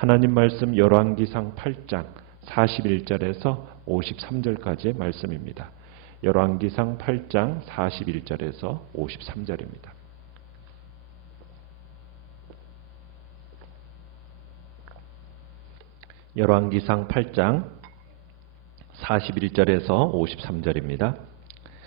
하나님 말씀 열왕기상 8장 41절에서 53절까지의 말씀입니다. 열왕기상 8장 41절에서 53절입니다. 열왕기상 8장 41절에서 53절입니다.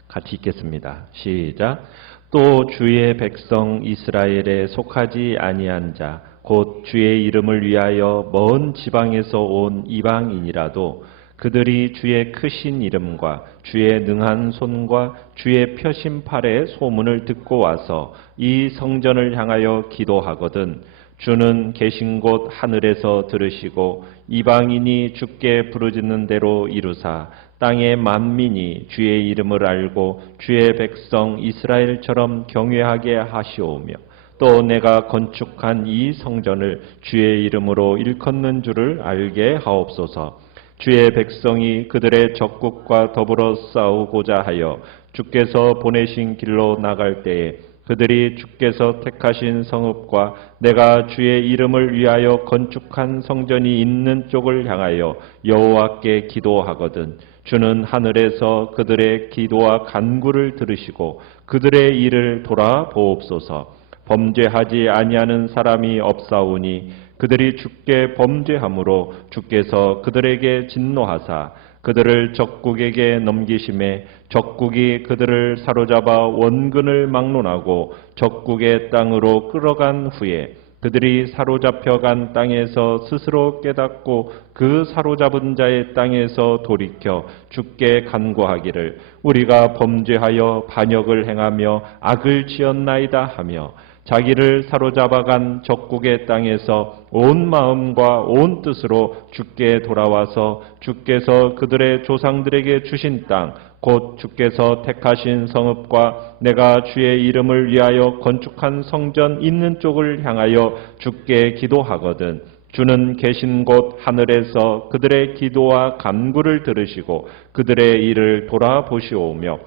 같이 읽겠습니다. 시작. 또 주의 백성 이스라엘에 속하지 아니한 자 곧 주의 이름을 위하여 먼 지방에서 온 이방인이라도 그들이 주의 크신 이름과 주의 능한 손과 주의 펴신 팔의 소문을 듣고 와서 이 성전을 향하여 기도하거든 주는 계신 곳 하늘에서 들으시고 이방인이 주께 부르짖는 대로 이루사 땅의 만민이 주의 이름을 알고 주의 백성 이스라엘처럼 경외하게 하시오며 또 내가 건축한 이 성전을 주의 이름으로 일컫는 줄을 알게 하옵소서. 주의 백성이 그들의 적국과 더불어 싸우고자 하여 주께서 보내신 길로 나갈 때에 그들이 주께서 택하신 성읍과 내가 주의 이름을 위하여 건축한 성전이 있는 쪽을 향하여 여호와께 기도하거든 주는 하늘에서 그들의 기도와 간구를 들으시고 그들의 일을 돌아보옵소서. 범죄하지 아니하는 사람이 없사오니 그들이 주께 범죄함으로 주께서 그들에게 진노하사 그들을 적국에게 넘기심에 적국이 그들을 사로잡아 원근을 막론하고 적국의 땅으로 끌어간 후에 그들이 사로잡혀간 땅에서 스스로 깨닫고 그 사로잡은 자의 땅에서 돌이켜 주께 간구하기를 우리가 범죄하여 반역을 행하며 악을 지었나이다 하며 자기를 사로잡아간 적국의 땅에서 온 마음과 온 뜻으로 주께 돌아와서 주께서 그들의 조상들에게 주신 땅 곧 주께서 택하신 성읍과 내가 주의 이름을 위하여 건축한 성전 있는 쪽을 향하여 주께 기도하거든 주는 계신 곳 하늘에서 그들의 기도와 간구를 들으시고 그들의 일을 돌아보시오며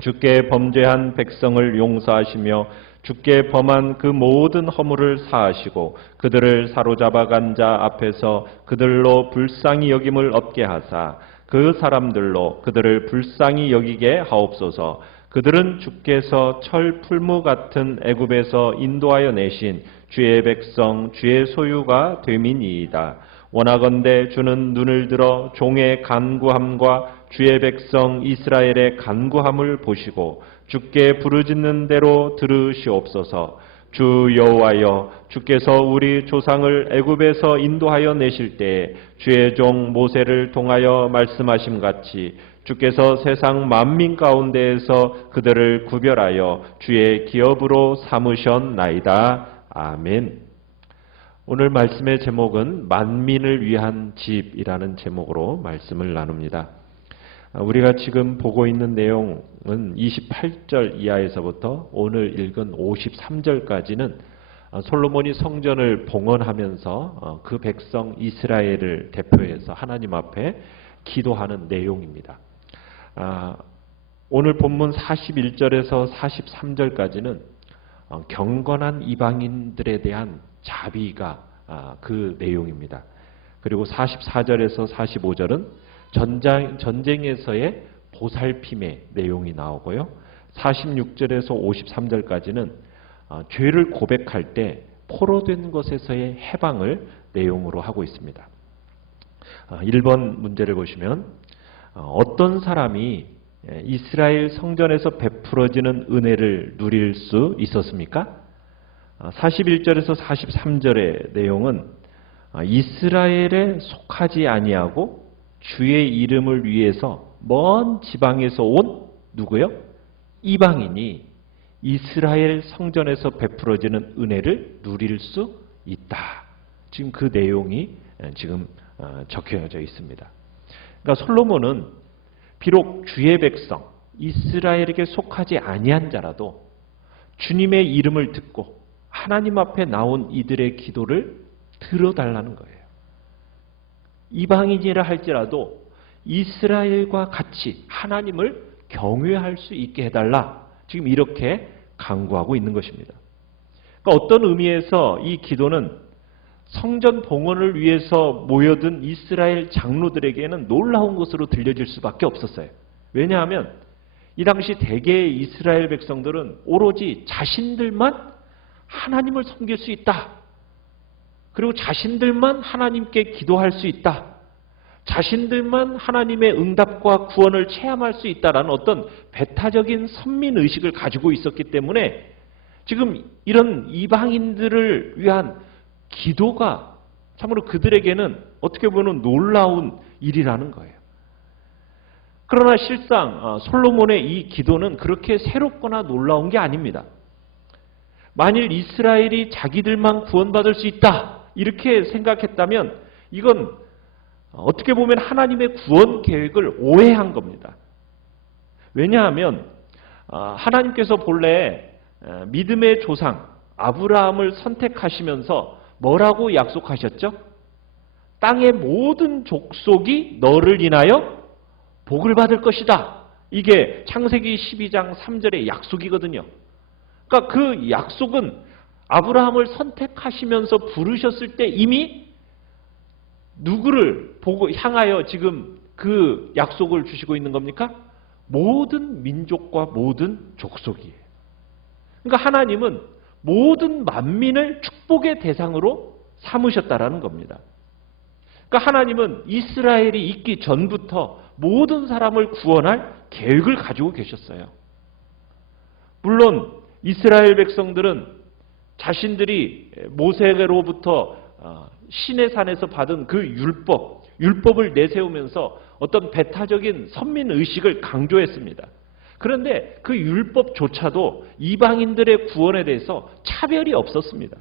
주께 범죄한 백성을 용서하시며 주께 범한 그 모든 허물을 사하시고 그들을 사로잡아간 자 앞에서 그들로 불쌍히 여김을 얻게 하사 그 사람들로 그들을 불쌍히 여기게 하옵소서. 그들은 주께서 철 풀무 같은 애굽에서 인도하여 내신 주의 백성 주의 소유가 됨이니이다. 원하건대 주는 눈을 들어 종의 간구함과 주의 백성 이스라엘의 간구함을 보시고 주께 부르짖는 대로 들으시옵소서. 주 여호와여 주께서 우리 조상을 애굽에서 인도하여 내실 때에 주의 종 모세를 통하여 말씀하심 같이 주께서 세상 만민 가운데에서 그들을 구별하여 주의 기업으로 삼으셨나이다. 아멘. 오늘 말씀의 제목은 만민을 위한 집이라는 제목으로 말씀을 나눕니다. 우리가 지금 보고 있는 내용은 28절 이하에서부터 오늘 읽은 53절까지는 솔로몬이 성전을 봉헌하면서 그 백성 이스라엘을 대표해서 하나님 앞에 기도하는 내용입니다. 오늘 본문 41절에서 43절까지는 경건한 이방인들에 대한 자비가 그 내용입니다. 그리고 44절에서 45절은 전쟁에서의 보살핌의 내용이 나오고요. 46절에서 53절까지는 죄를 고백할 때 포로된 것에서의 해방을 내용으로 하고 있습니다. 1번 문제를 보시면 어떤 사람이 이스라엘 성전에서 베풀어지는 은혜를 누릴 수 있었습니까? 41절에서 43절의 내용은 이스라엘에 속하지 아니하고 주의 이름을 위해서 먼 지방에서 온 누구요? 이방인이 이스라엘 성전에서 베풀어지는 은혜를 누릴 수 있다. 지금 그 내용이 지금 적혀져 있습니다. 그러니까 솔로몬은 비록 주의 백성 이스라엘에게 속하지 아니한 자라도 주님의 이름을 듣고 하나님 앞에 나온 이들의 기도를 들어달라는 거예요. 이방인이라 할지라도 이스라엘과 같이 하나님을 경외할 수 있게 해달라. 지금 이렇게 간구하고 있는 것입니다. 그러니까 어떤 의미에서 이 기도는 성전 봉헌을 위해서 모여든 이스라엘 장로들에게는 놀라운 것으로 들려질 수밖에 없었어요. 왜냐하면 이 당시 대개의 이스라엘 백성들은 오로지 자신들만 하나님을 섬길 수 있다. 그리고 자신들만 하나님께 기도할 수 있다. 자신들만 하나님의 응답과 구원을 체험할 수 있다라는 어떤 배타적인 선민의식을 가지고 있었기 때문에 지금 이런 이방인들을 위한 기도가 참으로 그들에게는 어떻게 보면 놀라운 일이라는 거예요. 그러나 실상 솔로몬의 이 기도는 그렇게 새롭거나 놀라운 게 아닙니다. 만일 이스라엘이 자기들만 구원받을 수 있다 이렇게 생각했다면 이건 어떻게 보면 하나님의 구원 계획을 오해한 겁니다. 왜냐하면 하나님께서 본래 믿음의 조상 아브라함을 선택하시면서 뭐라고 약속하셨죠? 땅의 모든 족속이 너를 인하여 복을 받을 것이다. 이게 창세기 12장 3절의 약속이거든요. 그러니까 그 약속은 아브라함을 선택하시면서 부르셨을 때 이미 누구를 보고 향하여 지금 그 약속을 주시고 있는 겁니까? 모든 민족과 모든 족속이에요. 그러니까 하나님은 모든 만민을 축복의 대상으로 삼으셨다라는 겁니다. 그러니까 하나님은 이스라엘이 있기 전부터 모든 사람을 구원할 계획을 가지고 계셨어요. 물론 이스라엘 백성들은 자신들이 모세로부터 시내산에서 받은 그 율법을 내세우면서 어떤 배타적인 선민의식을 강조했습니다. 그런데 그 율법조차도 이방인들의 구원에 대해서 차별이 없었습니다.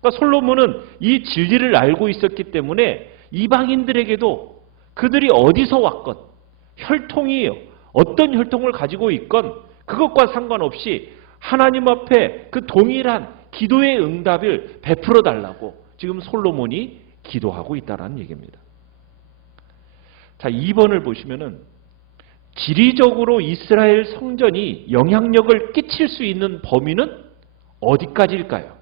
그러니까 솔로몬은 이 진리를 알고 있었기 때문에 이방인들에게도 그들이 어디서 왔건 혈통이 어떤 혈통을 가지고 있건 그것과 상관없이 하나님 앞에 그 동일한 기도의 응답을 베풀어 달라고 지금 솔로몬이 기도하고 있다는 얘기입니다. 자, 2번을 보시면은 지리적으로 이스라엘 성전이 영향력을 끼칠 수 있는 범위는 어디까지일까요?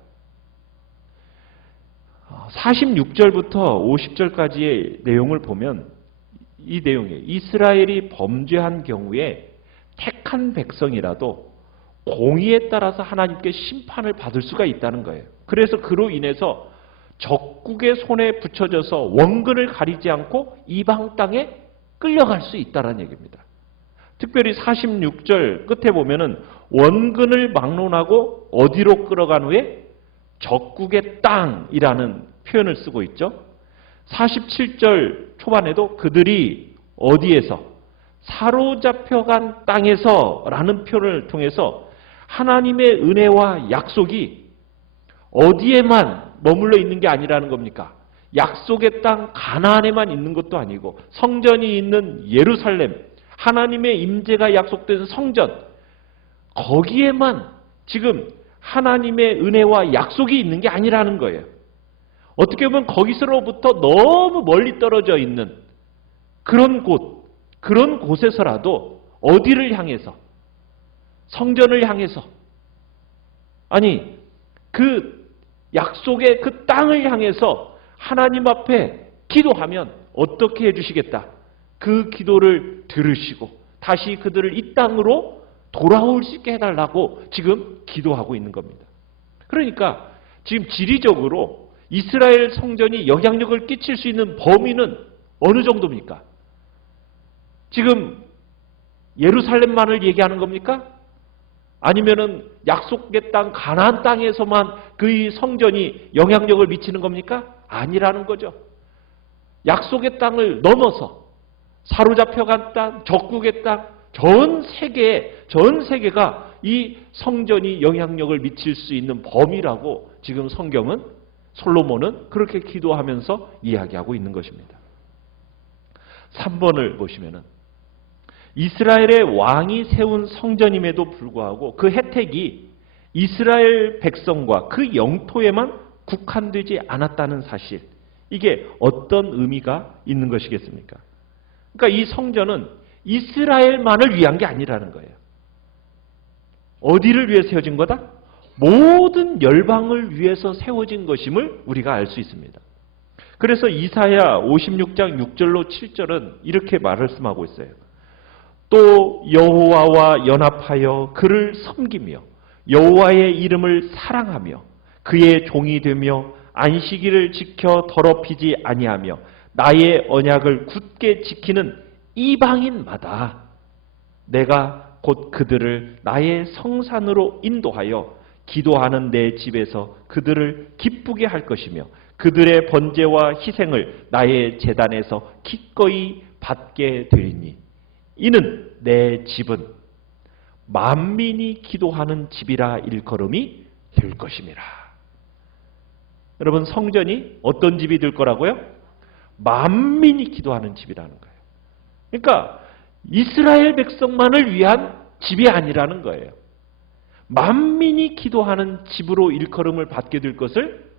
46절부터 50절까지의 내용을 보면 이 내용이에요. 이스라엘이 범죄한 경우에 택한 백성이라도 공의에 따라서 하나님께 심판을 받을 수가 있다는 거예요. 그래서 그로 인해서 적국의 손에 붙여져서 원근을 가리지 않고 이방 땅에 끌려갈 수 있다는 얘기입니다. 특별히 46절 끝에 보면은 원근을 막론하고 어디로 끌어간 후에 적국의 땅이라는 표현을 쓰고 있죠. 47절 초반에도 그들이 어디에서 사로잡혀간 땅에서 라는 표현을 통해서 하나님의 은혜와 약속이 어디에만 머물러 있는 게 아니라는 겁니까? 약속의 땅 가나안에만 있는 것도 아니고 성전이 있는 예루살렘, 하나님의 임재가 약속된 성전, 거기에만 지금 하나님의 은혜와 약속이 있는 게 아니라는 거예요. 어떻게 보면 거기서로부터 너무 멀리 떨어져 있는 그런 곳에서라도 어디를 향해서? 성전을 향해서. 아니, 그 약속의 그 땅을 향해서 하나님 앞에 기도하면 어떻게 해주시겠다? 그 기도를 들으시고 다시 그들을 이 땅으로 돌아올 수 있게 해달라고 지금 기도하고 있는 겁니다. 그러니까 지금 지리적으로 이스라엘 성전이 영향력을 끼칠 수 있는 범위는 어느 정도입니까? 지금 예루살렘만을 얘기하는 겁니까? 아니면은 약속의 땅 가나안 땅에서만 그 성전이 영향력을 미치는 겁니까? 아니라는 거죠. 약속의 땅을 넘어서 사로잡혀간 땅, 적국의 땅, 전 세계가 이 성전이 영향력을 미칠 수 있는 범위라고 지금 성경은 솔로몬은 그렇게 기도하면서 이야기하고 있는 것입니다. 3번을 보시면은 이스라엘의 왕이 세운 성전임에도 불구하고 그 혜택이 이스라엘 백성과 그 영토에만 국한되지 않았다는 사실, 이게 어떤 의미가 있는 것이겠습니까? 그러니까 이 성전은 이스라엘만을 위한 게 아니라는 거예요. 어디를 위해 세워진 거다? 모든 열방을 위해서 세워진 것임을 우리가 알 수 있습니다. 그래서 이사야 56장 6절로 7절은 이렇게 말씀하고 있어요. 또 여호와와 연합하여 그를 섬기며 여호와의 이름을 사랑하며 그의 종이 되며 안식일을 지켜 더럽히지 아니하며 나의 언약을 굳게 지키는 이방인마다 내가 곧 그들을 나의 성산으로 인도하여 기도하는 내 집에서 그들을 기쁘게 할 것이며 그들의 번제와 희생을 나의 제단에서 기꺼이 받게 되리니 이는 내 집은 만민이 기도하는 집이라 일컬음이 될 것임이라. 여러분, 성전이 어떤 집이 될 거라고요? 만민이 기도하는 집이라는 거예요. 그러니까 이스라엘 백성만을 위한 집이 아니라는 거예요. 만민이 기도하는 집으로 일컬음을 받게 될 것을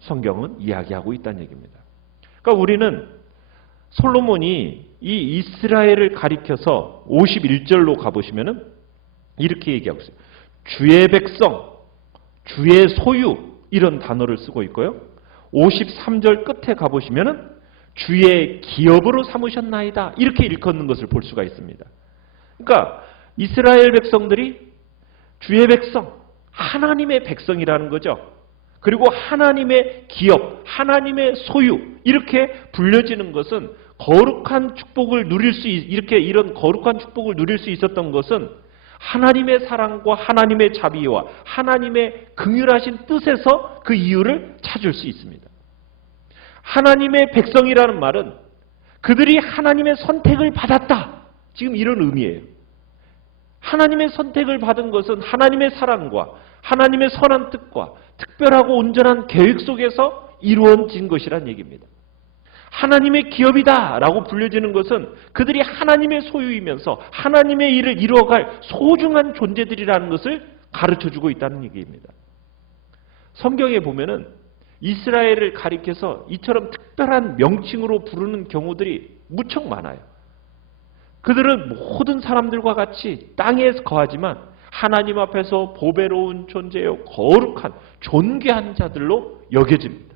성경은 이야기하고 있다는 얘기입니다. 그러니까 우리는 솔로몬이 이 이스라엘을 가리켜서 51절로 가보시면은 이렇게 얘기하고 있어요. 주의 백성, 주의 소유 이런 단어를 쓰고 있고요. 53절 끝에 가보시면은 주의 기업으로 삼으셨나이다 이렇게 일컫는 것을 볼 수가 있습니다. 그러니까 이스라엘 백성들이 주의 백성, 하나님의 백성이라는 거죠. 그리고 하나님의 기업, 하나님의 소유 이렇게 불려지는 것은 거룩한 축복을 누릴 수 이런 거룩한 축복을 누릴 수 있었던 것은 하나님의 사랑과 하나님의 자비와 하나님의 긍휼하신 뜻에서 그 이유를 찾을 수 있습니다. 하나님의 백성이라는 말은 그들이 하나님의 선택을 받았다. 지금 이런 의미예요. 하나님의 선택을 받은 것은 하나님의 사랑과 하나님의 선한 뜻과 특별하고 온전한 계획 속에서 이루어진 것이란 얘기입니다. 하나님의 기업이다 라고 불려지는 것은 그들이 하나님의 소유이면서 하나님의 일을 이루어갈 소중한 존재들이라는 것을 가르쳐주고 있다는 얘기입니다. 성경에 보면은 이스라엘을 가리켜서 이처럼 특별한 명칭으로 부르는 경우들이 무척 많아요. 그들은 모든 사람들과 같이 땅에 거하지만 하나님 앞에서 보배로운 존재요 거룩한 존귀한 자들로 여겨집니다.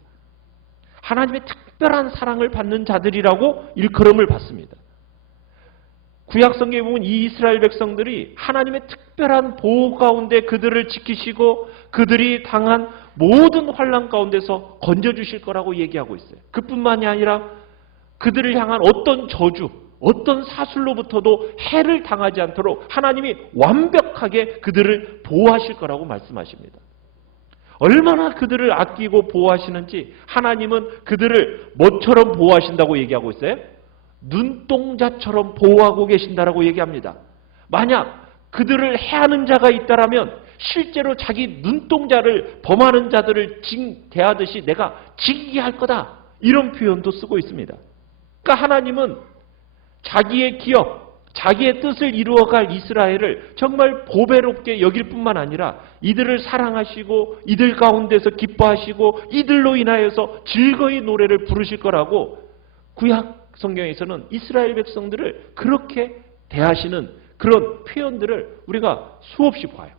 하나님의 특별한 사랑을 받는 자들이라고 일컬음을 받습니다. 구약성경에 보면 이 이스라엘 백성들이 하나님의 특별한 보호 가운데 그들을 지키시고 그들이 당한 모든 환난 가운데서 건져주실 거라고 얘기하고 있어요. 그뿐만이 아니라 그들을 향한 어떤 저주, 어떤 사술로부터도 해를 당하지 않도록 하나님이 완벽하게 그들을 보호하실 거라고 말씀하십니다. 얼마나 그들을 아끼고 보호하시는지 하나님은 그들을 뭐처럼 보호하신다고 얘기하고 있어요? 눈동자처럼 보호하고 계신다라고 얘기합니다. 만약 그들을 해하는 자가 있다라면 실제로 자기 눈동자를 범하는 자들을 대하듯이 내가 징계할 거다. 이런 표현도 쓰고 있습니다. 그러니까 하나님은 자기의 기업, 자기의 뜻을 이루어갈 이스라엘을 정말 보배롭게 여길 뿐만 아니라 이들을 사랑하시고 이들 가운데서 기뻐하시고 이들로 인하여서 즐거이 노래를 부르실 거라고 구약 성경에서는 이스라엘 백성들을 그렇게 대하시는 그런 표현들을 우리가 수없이 봐요.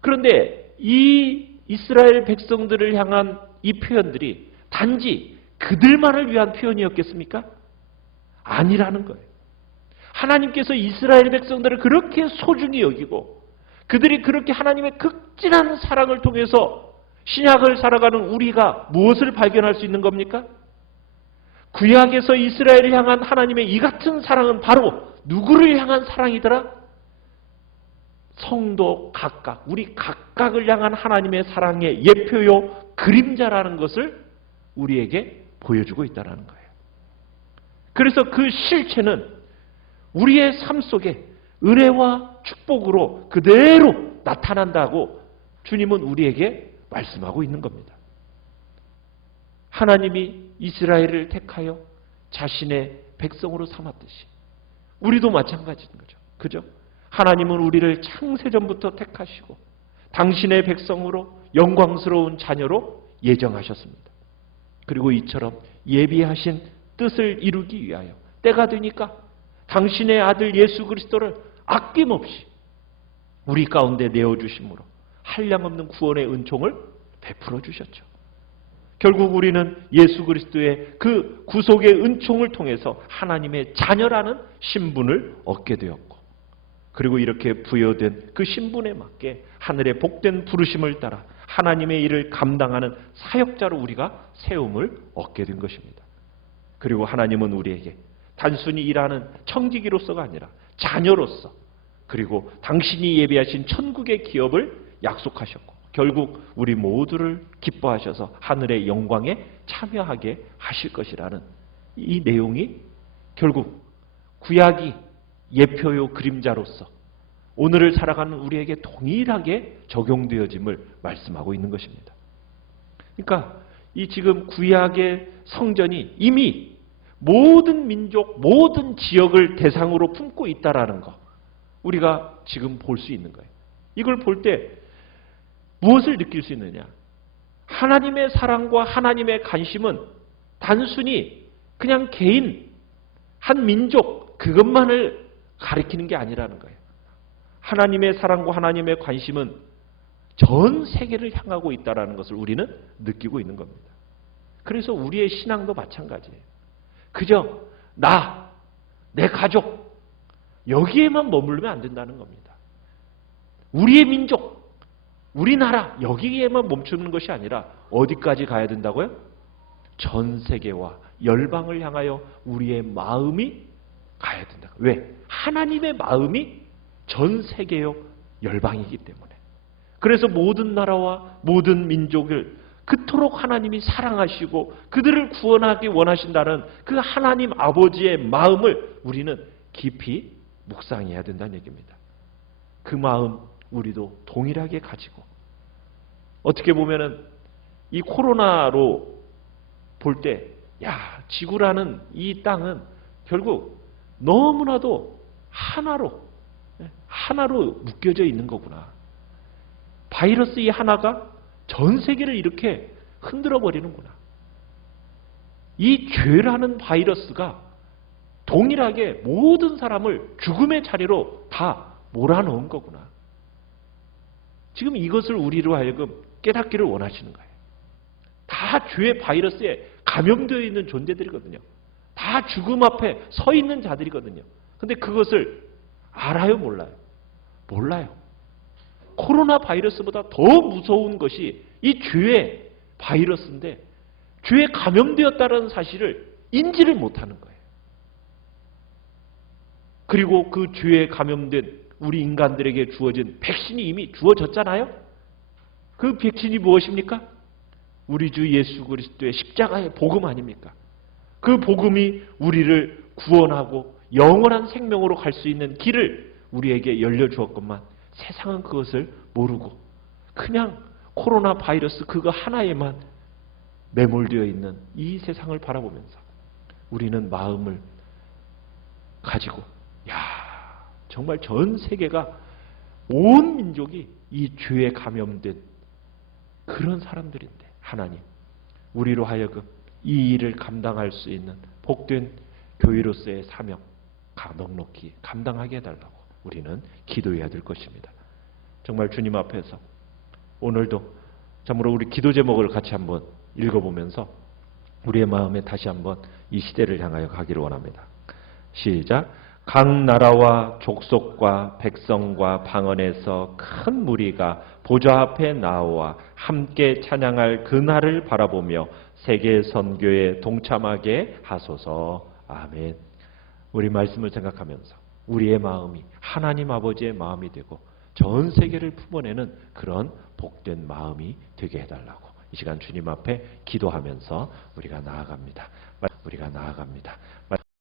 그런데 이 이스라엘 백성들을 향한 이 표현들이 단지 그들만을 위한 표현이었겠습니까? 아니라는 거예요. 하나님께서 이스라엘 백성들을 그렇게 소중히 여기고 그들이 그렇게 하나님의 극진한 사랑을 통해서 신약을 살아가는 우리가 무엇을 발견할 수 있는 겁니까? 구약에서 이스라엘을 향한 하나님의 이 같은 사랑은 바로 누구를 향한 사랑이더라? 성도 각각, 우리 각각을 향한 하나님의 사랑의 예표요 그림자라는 것을 우리에게 보여주고 있다는 거예요. 그래서 그 실체는 우리의 삶 속에 은혜와 축복으로 그대로 나타난다고 주님은 우리에게 말씀하고 있는 겁니다. 하나님이 이스라엘을 택하여 자신의 백성으로 삼았듯이 우리도 마찬가지인 거죠. 그죠? 하나님은 우리를 창세전부터 택하시고 당신의 백성으로 영광스러운 자녀로 예정하셨습니다. 그리고 이처럼 예비하신 뜻을 이루기 위하여 때가 되니까 당신의 아들 예수 그리스도를 아낌없이 우리 가운데 내어주심으로 한량없는 구원의 은총을 베풀어 주셨죠. 결국 우리는 예수 그리스도의 그 구속의 은총을 통해서 하나님의 자녀라는 신분을 얻게 되었고, 그리고 이렇게 부여된 그 신분에 맞게 하늘의 복된 부르심을 따라 하나님의 일을 감당하는 사역자로 우리가 세움을 얻게 된 것입니다. 그리고 하나님은 우리에게 단순히 일하는 청지기로서가 아니라 자녀로서, 그리고 당신이 예비하신 천국의 기업을 약속하셨고, 결국 우리 모두를 기뻐하셔서 하늘의 영광에 참여하게 하실 것이라는 이 내용이 결국 구약이 예표요 그림자로서 오늘을 살아가는 우리에게 동일하게 적용되어짐을 말씀하고 있는 것입니다. 그러니까 이 지금 구약의 성전이 이미 모든 민족, 모든 지역을 대상으로 품고 있다라는 거, 우리가 지금 볼 수 있는 거예요. 이걸 볼 때 무엇을 느낄 수 있느냐? 하나님의 사랑과 하나님의 관심은 단순히 그냥 개인, 한 민족 그것만을 가리키는 게 아니라는 거예요. 하나님의 사랑과 하나님의 관심은 전 세계를 향하고 있다는 것을 우리는 느끼고 있는 겁니다. 그래서 우리의 신앙도 마찬가지예요. 그저 나, 내 가족 여기에만 머물면 안 된다는 겁니다. 우리의 민족, 우리나라 여기에만 멈추는 것이 아니라 어디까지 가야 된다고요? 전 세계와 열방을 향하여 우리의 마음이 가야 된다. 왜? 하나님의 마음이 전 세계요 열방이기 때문에. 그래서 모든 나라와 모든 민족을 그토록 하나님이 사랑하시고 그들을 구원하기 원하신다는 그 하나님 아버지의 마음을 우리는 깊이 묵상해야 된다는 얘기입니다. 그 마음 우리도 동일하게 가지고, 어떻게 보면은 이 코로나로 볼 때, 야, 지구라는 이 땅은 결국 너무나도 하나로 묶여져 있는 거구나. 바이러스 이 하나가 전 세계를 이렇게 흔들어 버리는구나. 이 죄라는 바이러스가 동일하게 모든 사람을 죽음의 자리로 다 몰아넣은 거구나. 지금 이것을 우리로 하여금 깨닫기를 원하시는 거예요. 다 죄의 바이러스에 감염되어 있는 존재들이거든요. 다 죽음 앞에 서 있는 자들이거든요. 근데 그것을 알아요, 몰라요? 몰라요. 코로나 바이러스보다 더 무서운 것이 이 죄의 바이러스인데, 죄에 감염되었다는 사실을 인지를 못하는 거예요. 그리고 그 죄에 감염된 우리 인간들에게 주어진 백신이 이미 주어졌잖아요. 그 백신이 무엇입니까? 우리 주 예수 그리스도의 십자가의 복음 아닙니까? 그 복음이 우리를 구원하고 영원한 생명으로 갈 수 있는 길을 우리에게 열려주었건만, 세상은 그것을 모르고 그냥 코로나 바이러스 그거 하나에만 매몰되어 있는 이 세상을 바라보면서 우리는 마음을 가지고, 야, 정말 전 세계가, 온 민족이 이 죄에 감염된 그런 사람들인데, 하나님 우리로 하여금 이 일을 감당할 수 있는 복된 교회로서의 사명 넉넉히 감당하게 해달라고 우리는 기도해야 될 것입니다. 정말 주님 앞에서 오늘도 참으로 우리 기도 제목을 같이 한번 읽어보면서 우리의 마음에 다시 한번 이 시대를 향하여 가기를 원합니다. 시작. 각 나라와 족속과 백성과 방언에서 큰 무리가 보좌 앞에 나와 함께 찬양할 그날을 바라보며 세계 선교에 동참하게 하소서. 아멘. 우리 말씀을 생각하면서 우리의 마음이 하나님 아버지의 마음이 되고 전 세계를 품어내는 그런 복된 마음이 되게 해달라고 이 시간 주님 앞에 기도하면서 우리가 나아갑니다.